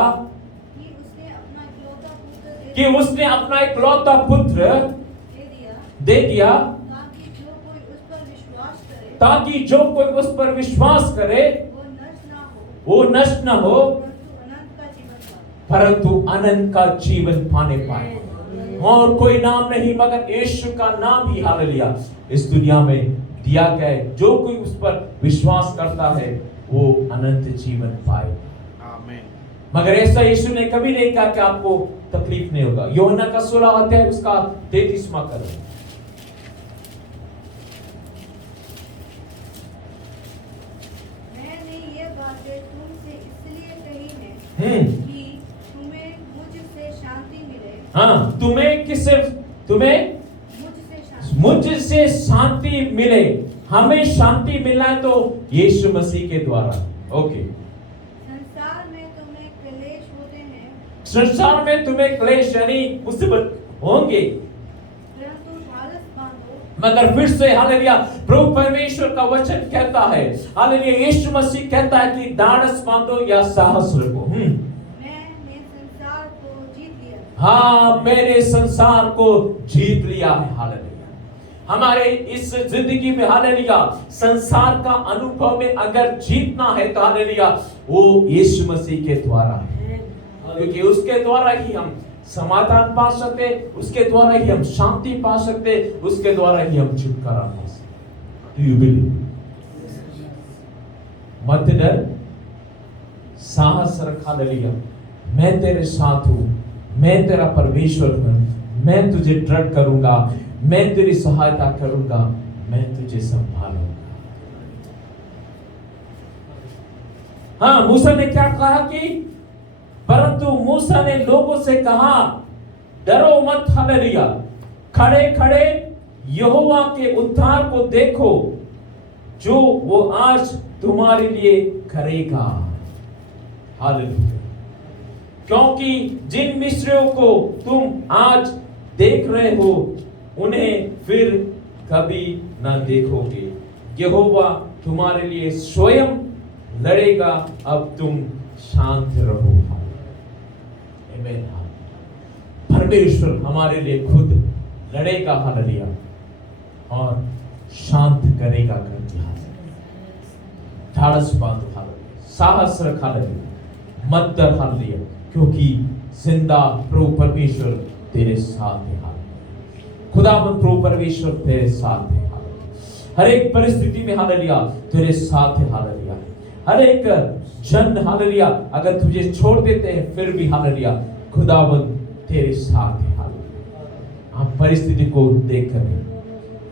कि उसने अपना इकलौता पुत्र दे दिया ताकि जो कोई उस पर विश्वास करे वो नष्ट न हो परंतु अनंत का जीवन पाने पाए। और कोई नाम नहीं मगर यीशु का नाम ही, हालेलुया इस दुनिया में दिया गया है, जो कोई उस पर विश्वास करता है वो अनंत जीवन पाए। मगर ऐसा यीशु ने कभी नहीं कहा कि आपको तकलीफ नहीं होगा। यूहन्ना का 16 अध्याय उसका 33वां पद। मैंने ये बातें तुमसे इसलिए कही हैं कि तुम्हें मुझ सिर्फ तुम्हें मुझसे शांति। मुझसे शांति मिले। हमें शांति मिलना है तो यीशु मसीह के द्वारा। ओके, संसार में तुम्हें क्लेश होते हैं, संसार में तुम्हें क्लेश यानी मुसीबत होंगे, परंतु ढालस बांधो। मगर फिर से हालेलुया प्रभु परमेश्वर का वचन कहता है, हालेलुया यीशु मसीह कहता है कि ढाढ़स बांधो या साहस रखो। मैंने संसार को जीत लिया। हाँ, मैंने संसार को जीत लिया है। हालेलुया हमारे इस जिंदगी में हालेलुया संसार का अनुभव में अगर जीतना है तो हालेलुया वो यीशु मसीह के द्वारा है, क्योंकि उसके द्वारा ही हम समाधान पा सकते, उसके द्वारा ही हम शांति पा सकते, उसके द्वारा ही हम छुटकारा पा सकते। Do you believe? मत डर, साहस रख। हालेलुया मैं तेरे साथ हूं, मैं तेरा परमेश्वर हूं, मैं तुझे दृढ़ करूंगा, मैं तेरी सहायता करूंगा, मैं तुझे संभालूंगा। हाँ, मूसा ने क्या कहा कि परंतु मूसा ने लोगों से कहा डरो मत। हालेलुया खड़े खड़े यहोवा के उद्धार को देखो जो वो आज तुम्हारे लिए करेगा। हालेलुया क्योंकि जिन मिस्रियों को तुम आज देख रहे हो उन्हें फिर कभी ना देखोगे। यहोवा तुम्हारे लिए स्वयं लड़ेगा, अब तुम शांत रहो। आमीन। परमेश्वर हमारे लिए खुद लड़ेगा। हालेलुया और शांत करेगा करके। ढाढ़स बांधो। हालेलुया साहस रख। हालेलुया मत डर। हालेलुया क्योंकि जिंदा प्रभु परमेश्वर तेरे साथ है। खुदावंद प्रभु परमेश्वर तेरे साथ है। हर एक परिस्थिति में हालेलुया तेरे साथ है। हालेलुया हर एक जन हालेलुया अगर तुझे छोड़ देते हैं फिर भी हालेलुया खुदावंद तेरे साथ है। हालेलुया आप परिस्थिति को देख कर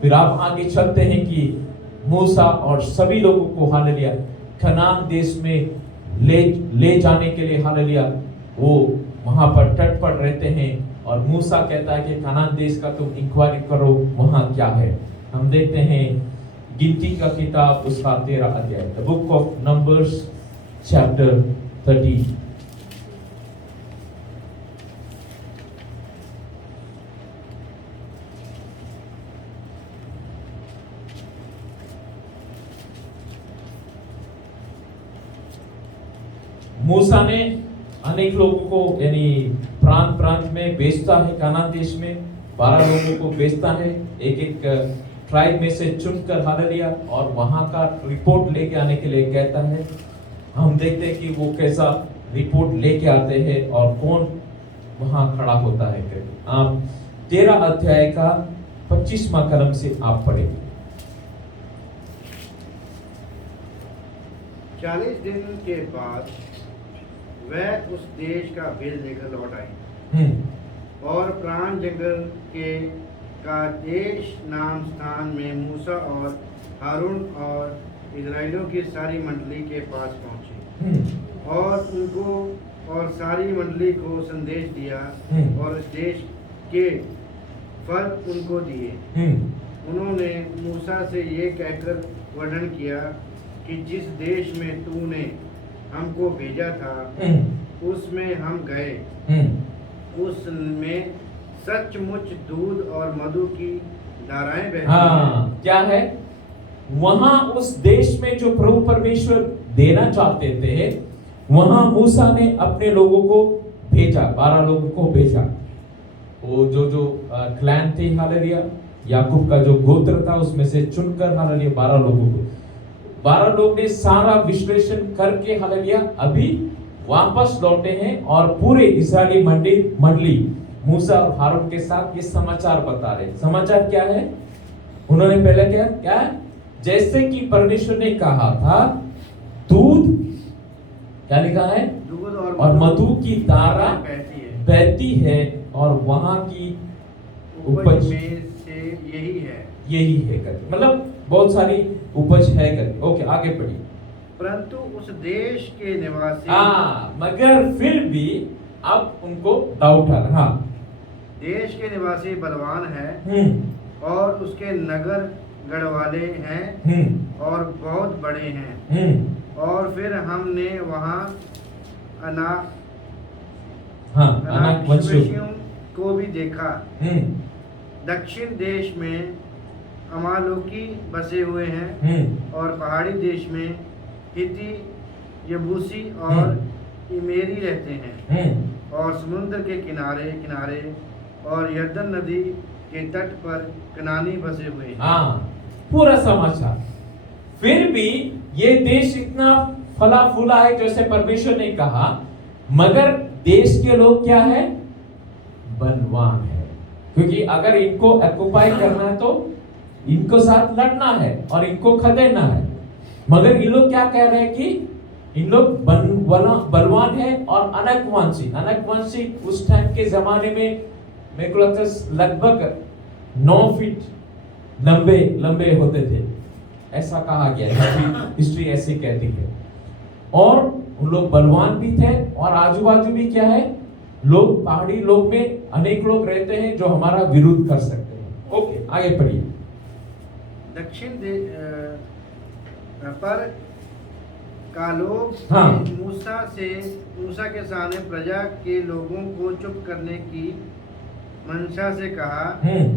फिर आप आगे चलते हैं कि मूसा और सभी लोगों को हालेलुया कनान देश में ले जाने के लिए हालेलुया वो वहां पर तट पर रहते हैं और मूसा कहता है कि कनान देश का तुम इंक्वायरी करो वहां क्या है। हम देखते हैं गिनती का किताब उसका 13 अध्याय, the book of numbers chapter 30। मूसा ने अनेक लोगों को यानी प्रांत प्रांत में बेचता है। कनान देश में 12 लोगों को बेचता है, एक एक ट्राइब में से चुनकर हालेलुया और वहां का रिपोर्ट लेके आने के लिए कहता है। हम देखते हैं कि वो कैसा रिपोर्ट लेके आते हैं और कौन वहां खड़ा होता है। आप 13 अध्याय का 25वां कलम से आप पढ़ेंगे। 40 दिन के बाद वह उस देश का भेद लेकर लौट आई और प्राण जंगल के कादेश नाम स्थान में मूसा और हारून और इजराइलियों की सारी मंडली के पास पहुंचे और उनको और सारी मंडली को संदेश दिया और उस देश के फल उनको दिए। उन्होंने मूसा से ये कहकर वर्णन किया कि जिस देश में तूने हमको भेजा था उसमें हम गए, उसमें सचमुच दूध और मधु की धाराएं बहती हैं। क्या है वहां उस देश में जो प्रभु परमेश्वर देना चाहते थे वहां मूसा ने अपने लोगों को भेजा, 12 लोगों को भेजा। वो जो क्लैन थे हालेलुया याकूब का जो गोत्र था उसमें से चुनकर हालेलुया 12 लोगों को 12 लोग ने सारा विश्लेषण करके हालेलुया अभी वापस लौटे हैं और पूरे इस्राएली मंडली मूसा और हारून के साथ ये समाचार बता रहे। समाचार क्या है? उन्होंने पहले क्या जैसे कि परमेश्वर ने कहा था दूध क्या लिखा है दूध और मधु की धारा बहती है और वहां की उपज में से यही है करके, मतलब बहुत सारी उपज है करके। ओके आगे बढ़िए। परंतु उस देश के निवासी मगर फिर भी अब उनको डाउट आ रहा। देश के निवासी बलवान है हम्म और उसके नगर गढ़वाले हैं और बहुत बड़े हैं। और फिर हमने वहाँ हाँ अनाकवंशियों अनाकवंशियों को भी देखा। दक्षिण देश में अमालुकी बसे हुए हैं और पहाड़ी देश में हिती, यबूसी और इमेरी रहते हैं और समुद्र के किनारे किनारे और यरदन नदी के तट पर कनानी बसे हुए हैं। हाँ पूरा समाचार। फिर भी ये देश इतना फला फूला है जैसे परमेश्वर ने कहा, मगर देश के लोग क्या है? बलवान है। क्योंकि अगर इनको ऑक्युपाई करना है तो इनको साथ लड़ना है और इनको खदेड़ना है। मगर ये लोग क्या कह रहे हैं कि इन लोग बलवान है और अनाकवंशी उस टाइम के जमाने में मेरे को लगता है लगभग 9 फीट लंबे होते थे, ऐसा कहा गया है, हिस्ट्री ऐसे कहती है। और उन लोग बलवान भी थे और आजू बाजू भी क्या है, लोग पहाड़ी लोग में अनेक लोग रहते हैं जो हमारा विरोध कर सकते हैं। ओके आगे पढ़िए। दक्षिण पर का लोग हाँ। मूसा के सामने प्रजा के लोगों को चुप करने की मंशा से कहा,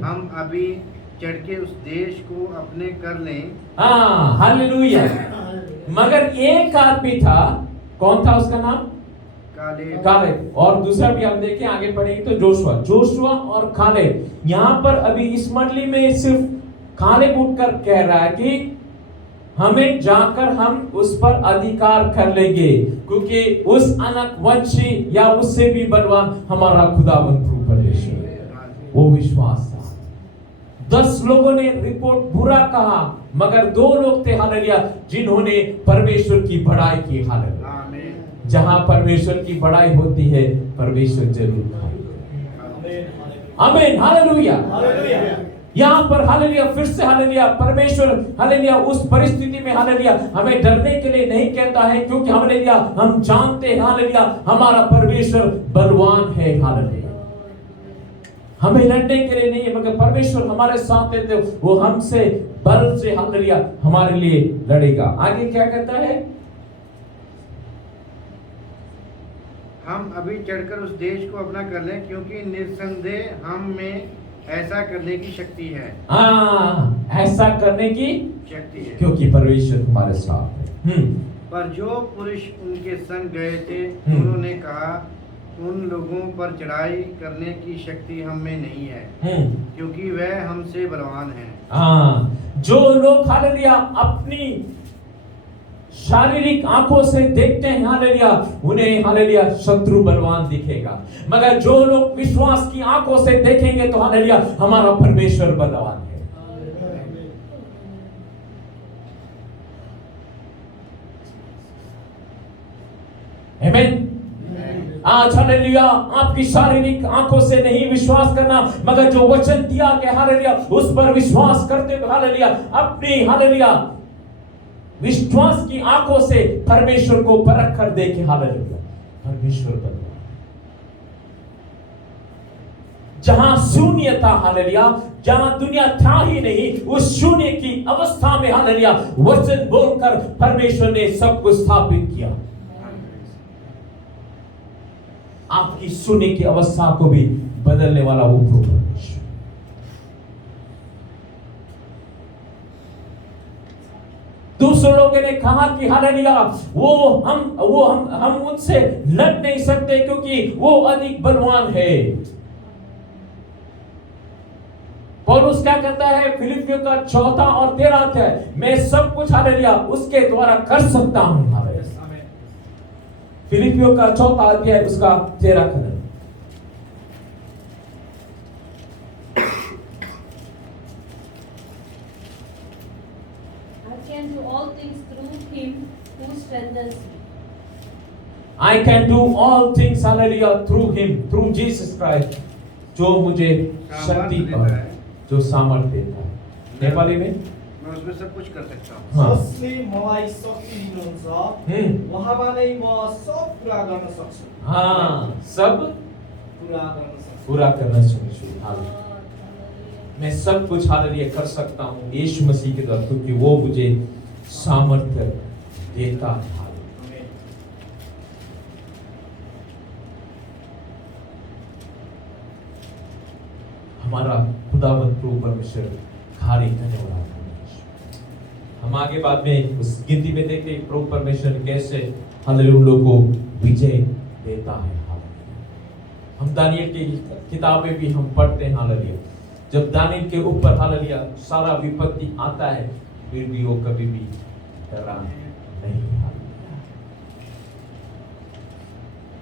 हम अभी चढ़ के उस देश को अपने कर लें। हाँ हालेलुया। मगर एक आदमी था, कौन था उसका नाम? कालेब। और दूसरा भी हम देखें आगे पढ़ेंगे तो जोशुआ और कालेब। यहाँ पर अभी इस मंडली में सिर्फ कालेब उठकर कह रहा है कि हमें जाकर हम उस पर अधिकार कर लेंगे, क्योंकि उस अनाकवंशी या उससे भी बलवान हमारा खुदावंद प्रभु परमेश्वर है। वो विश्वास था। 10 लोगों ने रिपोर्ट बुरा कहा, मगर 2 लोग थे हालेलुया जिन्होंने परमेश्वर की बड़ाई की। हालेलुया। जहां परमेश्वर की बड़ाई होती है परमेश्वर जरूर आमीन। हालेलुया। यहाँ पर हालेलुया फिर से हालेलुया परमेश्वर हालेलुया उस परिस्थिति में हालेलुया हमें डरने के लिए नहीं कहता है, क्योंकि हालेलुया हम जानते हैं हालेलुया हमारा परमेश्वर बलवान है। हालेलुया हमें लड़ने के लिए नहीं है, मगर परमेश्वर हमारे साथ है, तो वो हमसे बल से हालेलुया हमारे लिए लड़ेगा। आगे क्या कहता है? हम अभी चढ़कर उस देश को अपना कर लें, क्योंकि निस्संदेह हम में ऐसा करने की शक्ति है। ऐसा करने की शक्ति है, क्योंकि परमेश्वर हमारे साथ है। पर जो पुरुष उनके संग गए थे उन्होंने कहा, उन लोगों पर चढ़ाई करने की शक्ति हम में नहीं है, क्योंकि वह हमसे बलवान है। जो लोग हालेलुया अपनी शारीरिक आंखों से देखते हैं हालेलुया, उन्हें हालेलुया शत्रु बलवान दिखेगा, मगर जो लोग विश्वास की आंखों से देखेंगे तो हालेलुया हमारा परमेश्वर बलवान है। आमीन। आज हालेलुया आपकी शारीरिक आंखों से नहीं विश्वास करना, मगर जो वचन दिया गया हालेलुया उस पर विश्वास करते हुए हालेलुया अपनी हालेलुया विश्वास की आंखों से परमेश्वर को परख कर देखे। हालेलुया परमेश्वर बलवान। जहां शून्य था हालेलुया, जहां दुनिया था ही नहीं, उस शून्य की अवस्था में हालेलुया वचन बोलकर परमेश्वर ने सब कुछ स्थापित किया। आपकी शून्य की अवस्था को भी बदलने वाला वो परमेश्वर। दूसरे लोगों ने कहा कि हालेलुया वो हम उनसे लड़ नहीं सकते, क्योंकि वो अधिक बलवान है। पौलुस क्या कहता है फिलिपियों का 4 और 13 अध्याय, मैं सब कुछ हालेलुया उसके द्वारा कर सकता हूं। फिलिपियों का 4 अध्याय उसका 13 खंड। I can do all things hallelujah through him, through Jesus Christ, जो मुझे शक्ति और जो सामर्थ्य देता है। नेपाली में मैं उसमें सब कुछ कर सकता हूँ। जसले मलाई शक्ति दिनुहुन्छ उहाँमा नै म सब कुरा गर्न सक्छु। सब कुरा गर्न सक्छु। पूरा करना सुनिश्चित। हालेलुया। मैं सब कुछ हालेलुया कर सकता हूँ यीशु मसीह के द्वारा, क्योंकि वो मुझे सामर्थ्य देता है। हालेलुया। हमारा खुदावंद प्रभु परमेश्वर कार्य करने वाला है। हम आगे बाद में उस गिनती में देखते हैं प्रभु परमेश्वर कैसे हालेलुया उन लोगों को विजय देता है। हालेलुया। हम दानियल की किताबें भी हम पढ़ते हैं। हालेलुया। जब दानियल के ऊपर हालेलुया सारा विपत्ति आता है, फिर भी वो कभी भी डरा नहीं। हालेलुया।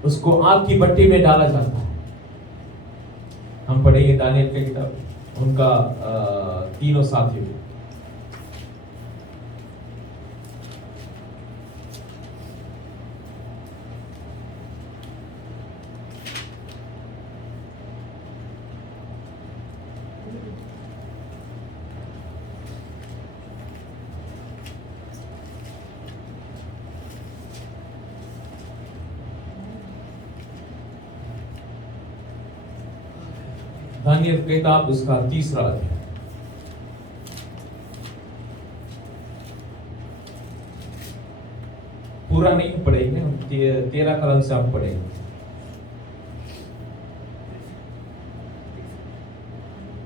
उसको आग की भट्टी में डाला जाता है। हम पढ़ेंगे दानियल की किताब, उनका तीनों साथियों। दानियल की किताब उसका तीसरा अध्याय। पूरा नहीं पढ़ेंगे हम, 13 कलम से हम पढ़ेंगे।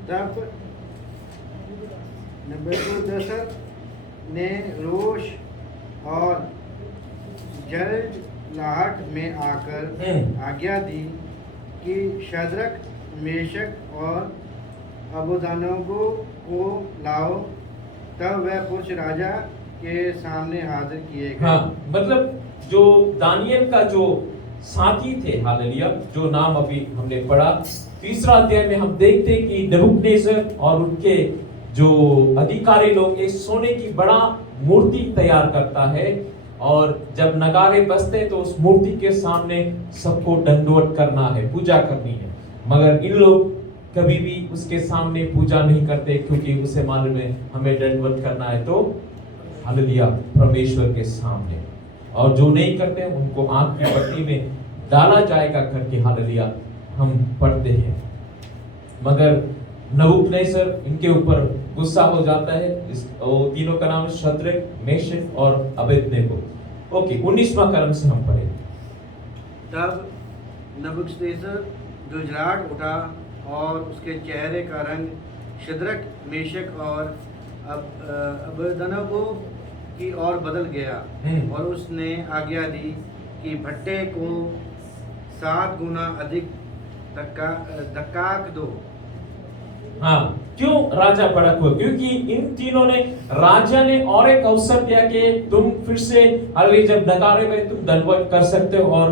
तब नबूकदनेस्सर ने रोष और जलजलाहट में आकर आज्ञा दी कि शद्रक, मेशक और अबेदनगो को लाओ। तब वह पुरुष राजा के सामने हाजिर किए गए। हाँ, मतलब जो दानियल का जो साथी थे, हालेलुया, जो नाम अभी हमने पढ़ा, तीसरा अध्याय में हम देखते हैं कि नबूकदनेस्सर और उनके जो अधिकारी लोग एक सोने की बड़ा मूर्ति तैयार करता है, और जब नगारे बजते तो उस मूर्ति के सामने सबको दंडवत करना है, पूजा करनी है। मगर इन लोग कभी भी उसके सामने पूजा नहीं करते, क्योंकि उसे मालूम है हमें दंडवत करना है तो हालेलुया परमेश्वर के सामने, और जो नहीं करते उनको आग की भट्टी में डाला जाएगा करके हालेलुया हम पढ़ते हैं। मगर नबूकदनेस्सर इनके ऊपर गुस्सा हो जाता है। इस तीनों का नाम शद्रक, मेशक और अबेदनगो। ओके, 19वां कलम से हम पढ़ेंगे। तब नबूकदनेस्सर जुझलाहट उठा और उसके चेहरे का रंग शद्रक, मेशक और अबेदनगो की ओर बदल गया, और उसने आज्ञा दी कि भट्टे को 7 गुना अधिक धक्का दो। हाँ, क्यों राजा भड़क हुआ? क्योंकि इन तीनों ने, राजा ने और एक अवसर दिया कि तुम फिर से हालेलुया जब नगारे में तुम दंडवत कर सकते हो और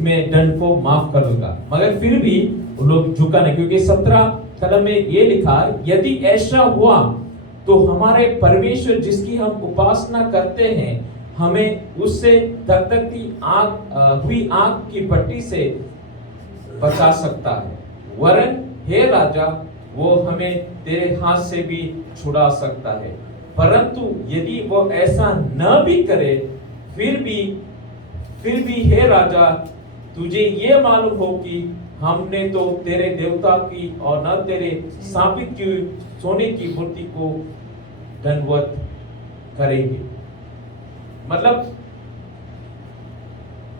मैं दंड को माफ कर दूंगा। मगर फिर भी उन लोग झुका नहीं, क्योंकि 17 कलम में ये लिखा, यदि ऐसा हुआ तो हमारे परमेश्वर जिसकी हम उपासना करते हैं हमें उससे धकधकती हुई आग की भट्टी से बचा सकता है, वरन हे राजा वो हमें तेरे हाथ से भी छुड़ा सकता है। परंतु यदि वो ऐसा न भी करे, फिर भी हे राजा तुझे ये मालूम हो कि हमने तो तेरे देवता की और न तेरे स्थापित की सोने की मूर्ति को दंडवत करेंगे। मतलब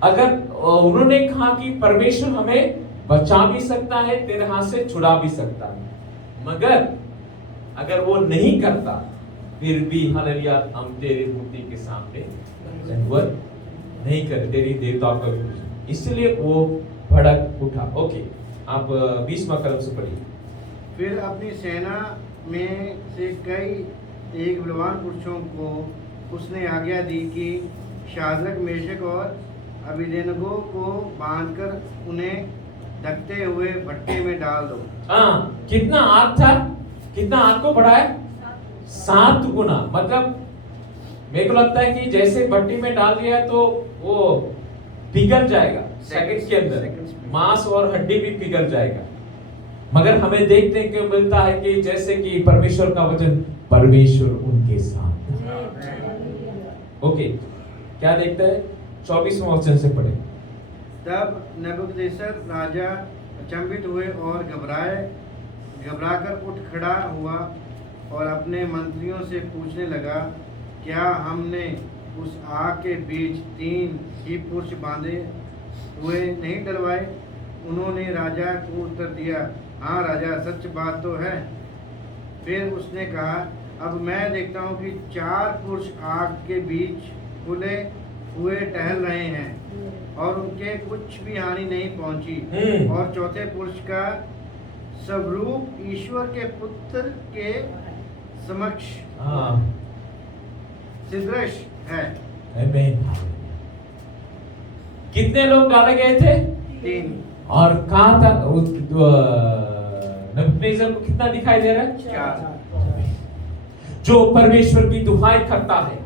अगर उन्होंने कहा कि परमेश्वर हमें बचा भी सकता है, तेरे हाथ से छुड़ा भी सकता है, मगर अगर वो नहीं करता फिर भी हालेलुया हम तेरी मूर्ति के सामने दंडवत नहीं कर, तेरी देवता का, इसलिए वो भड़क उठा। ओके, आप 20वां कलम से पढ़िए। फिर अपनी सेना में से कई एक बलवान पुरुषों को उसने आज्ञा दी कि शाद्रक, मेशक और अबेदनगो को बांधकर उन्हें ढकते हुए भट्टे में डाल दो। हाँ, कितना आग था, कितना आग को बढ़ाया? 7 गुना। मतलब मेरे को लगता है कि जैसे भट्टी में डाल दिया तो वो पिघल जाएगा सेकंड के अंदर, मांस और हड्डी भी पिघल जाएगा। मगर हमें देखने को मिलता है कि जैसे कि परमेश्वर का वचन, परमेश्वर उनके साथ। ओके, क्या देखते हैं? 24वां वचन से पढ़े। तब नबूकदनेस्सर राजा अचंभित हुए और घबराकर उठ खड़ा हुआ और अपने मंत्रियों से पूछने लगा, क्या हमने उस आग के बीच 3 ही पुरुष बांधे हुए नहीं डलवाए? उन्होंने राजा को उत्तर दिया, हाँ राजा, सच बात तो है। फिर उसने कहा, अब मैं देखता हूँ कि 4 पुरुष आग के बीच खुले हुए टहल रहे हैं और उनके कुछ भी हानि नहीं पहुंची। और चौथे पुरुष का स्वरूप ईश्वर के पुत्र के समक्ष सदृश है। आमीन। कितने लोग डाले गए थे? 3। और कहा था नबूकदनेस्सर को कितना दिखाई दे रहा है? 4। जो परमेश्वर की दुहाई करता है,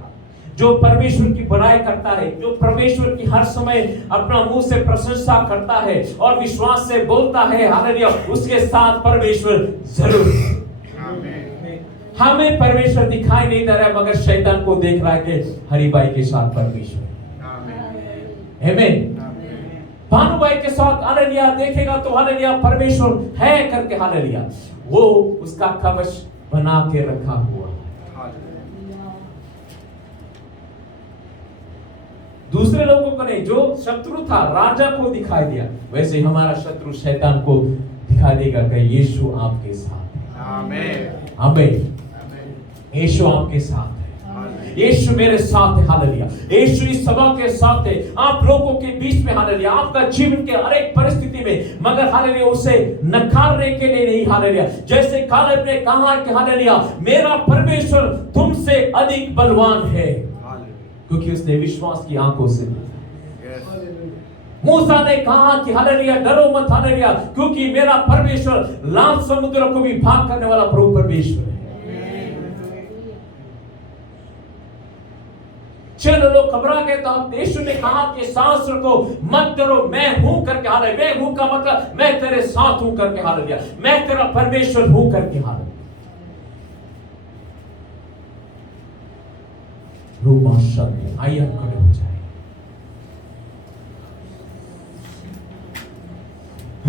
जो परमेश्वर की बड़ाई करता है, जो परमेश्वर की हर समय अपना मुंह से प्रशंसा करता है और विश्वास से बोलता है, हालेलुया, उसके साथ परमेश्वर जरूर। हमें परमेश्वर दिखाई नहीं दे रहा है, मगर शैतान को देख रहा है कि हरिभाई के साथ परमेश्वर। आमीन। भानुभाई के साथ हालेलुया देखेगा तो हालेलुया परमेश्वर है करके हालेलुया वो उसका कवच बना के रखा हुआ है। दूसरे लोगों को नहीं, जो शत्रु था राजा को दिखाई दिया, वैसे हमारा शत्रु शैतान को दिखाई देगा कि यीशु आपके साथ है। आमीन। आमीन। यीशु आपके साथ है, यीशु मेरे साथ है। हालेलुया, यीशु इस सभा के साथ है, आप लोगों के बीच में। हालेलुया, आपका जीवन के हर एक परिस्थिति में, मगर हालेलुया उसे नकारने के लिए नहीं। हालेलुया, जैसे कालेब ने कहा कि हालेलुया मेरा परमेश्वर तुमसे अधिक बलवान है, क्योंकि उसने विश्वास की आंखों से। मूसा ने कहा कि हालेलुया डरो मत, हालेलुया, क्योंकि मेरा परमेश्वर लाल समुद्र को भी भाग करने वाला प्रभु परमेश्वर है। चलो लोग घबरा गए तो हम यीशु ने कहा कि शास्त्र को मत डरो, मैं हूं करके हालेलुया। मैं हूं का मतलब मैं तेरे साथ हूं करके हालेलुया, मैं तेरा परमेश्वर हूं करके हालेलुया। रोमा शब्द आइए हम खड़े हो जाए।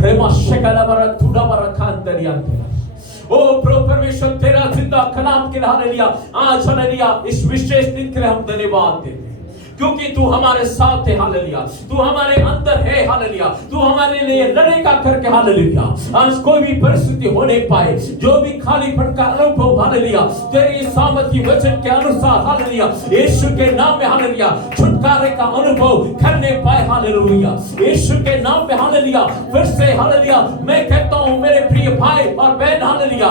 रेमा शकला बरा थुड़ा बरा खांतरिया तेरा ओ प्रभु परमेश्वर तेरा जिंदा कलाम के लिए हालेलुया आज हालेलुया इस विशेष दिन के लिए हम धन्यवाद देते हैं, क्योंकि तू हमारे साथ है। हालेलुया, तू हमारे अंदर है। हालेलुया, तू हमारे लिए लड़ेगा करके हालेलुया। आज कोई भी परिस्थिति हो नहीं पाए, जो भी खालीपन का अनुभव हालेलुया तेरी सामर्थ्य वचन के अनुसार हालेलुया यीशु के नाम में हालेलुया छुटकारे का अनुभव करने पाए। हालेलुया, यीशु के नाम में हालेलुया। फिर से हालेलुया मैं कहता हूं मेरे प्रिय भाई और बहन हालेलुया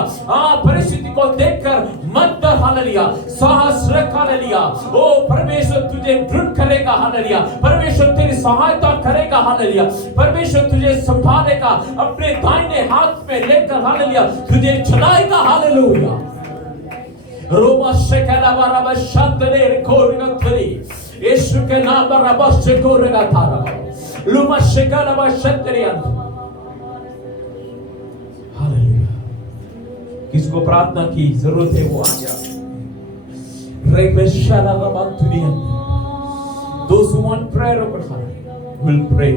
परिस्थिति को देखकर मत डर। हालेलुया, साहस रख। हालेलुया, ओ परमेश्वर तुझे दृढ़ करेगा। हालेलुया, परमेश्वर तेरी सहायता करेगा। हालेलुया, परमेश्वर तुझे संभालेगा, अपने दाहिने हाथ में लेकर हालेलुया तुझे चलाएगा। हालेलुया, रोमा शेकला बारा शांतने रिकोरेगा थरी यीशु के नाम पर रबस शेकोरेगा थारा लुमा शेकला बा शतरिया। हालेलुया, किसको प्रार्थना की जरूरत है वो आ जा। रेबेशाला बाबा दुनिया Those who want prayer over will pray.